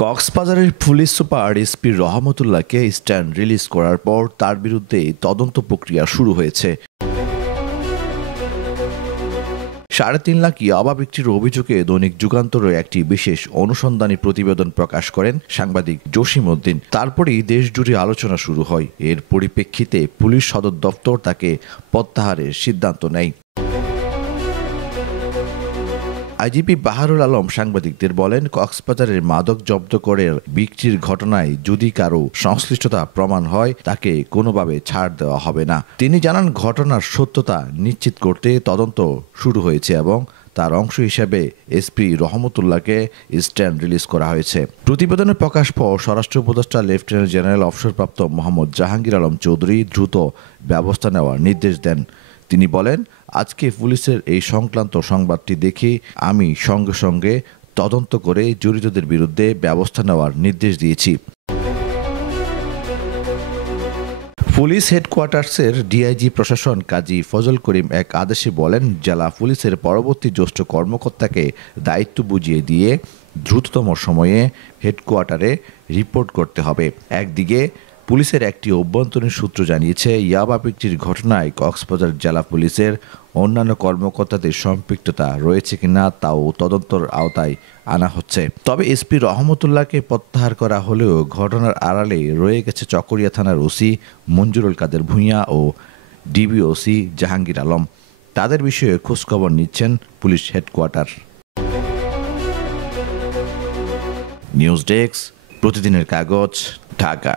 কক্সবাজারের police super SP রহমতুল্লাহকে stand release করার পর তার বিরুদ্ধে তদন্ত প্রক্রিয়া শুরু হয়েছে। ৩.৫ লাখ ইয়াবা বিক্রির অভিযোগে দৈনিক যুগান্তরে একটি বিশেষ অনুসন্ধানী প্রতিবেদন প্রকাশ করেন সাংবাদিক জসিম উদ্দিন। তারপরেই দেশজুড়ে আলোচনা শুরু হয়। এর পরিপ্রেক্ষিতে পুলিশ সদর দপ্তর তাকে প্রত্যাহারের সিদ্ধান্ত নেয়। আইজিপি বাহারুল আলম সাংবাদিকদের বলেন, কক্সবাজারের মাদক জব্দ করে বিক্রির ঘটনায় যদি কারো সংশ্লিষ্টতা প্রমাণ হয় তাকে কোনোভাবে ছাড় দেওয়া হবে না। তিনি জানান, ঘটনার সত্যতা নিশ্চিত করতে তদন্ত শুরু হয়েছে এবং তার অংশ হিসেবে এসপি রহমতুল্লাহকে স্ট্যান্ড রিলিজ করা হয়েছে। প্রতিবেদনের প্রকাশ পর স্বরাষ্ট্র উপদেষ্টা লেফটেন্যান্ট জেনারেল অবসরপ্রাপ্ত মোহাম্মদ জাহাঙ্গীর আলম চৌধুরী দ্রুত ব্যবস্থা নেওয়ার নির্দেশ দেন। তিনি বলেন, আজকে পুলিশের এই সংক্রান্ত সংবাদটি দেখে আমি সঙ্গে সঙ্গে তদন্ত করে জড়িতদের বিরুদ্ধে ব্যবস্থা নেওয়ার নির্দেশ দিয়েছি। পুলিশ হেডকোয়ার্টার্সের ডিআইজি প্রশাসন কাজী ফজল করিম এক আদেশে বলেন, জেলা পুলিশের পরবর্তী জ্যেষ্ঠ কর্মকর্তাকে দায়িত্ব বুঝিয়ে দিয়ে দ্রুততম সময়ে হেডকোয়ার্টারে রিপোর্ট করতে হবে। একদিকে পুলিশের একটি অভ্যন্তরীণ সূত্র জানিয়েছে, ইয়াবা বিক্রির ঘটনায় কক্সবাজার জেলা পুলিশের অন্যান্য কর্মকর্তাদের সম্পৃক্ততা রয়েছে কিনা তাও তদন্তের আওতায় আনা হচ্ছে। তবে এসপি রহমতুল্লাহকে প্রত্যাহার করা হলেও ঘটনার আড়ালে রয়ে গেছে চকরিয়া থানার ওসি মঞ্জুরুল কাদের ভূঁইয়া ও ডিবিওসি জাহাঙ্গীর আলম। তাদের বিষয়ে খোঁজখবর নিচ্ছেন পুলিশ হেডকোয়ার্টার। নিউজ ডেস্ক, প্রতিদিনের কাগজ, ঢাকা।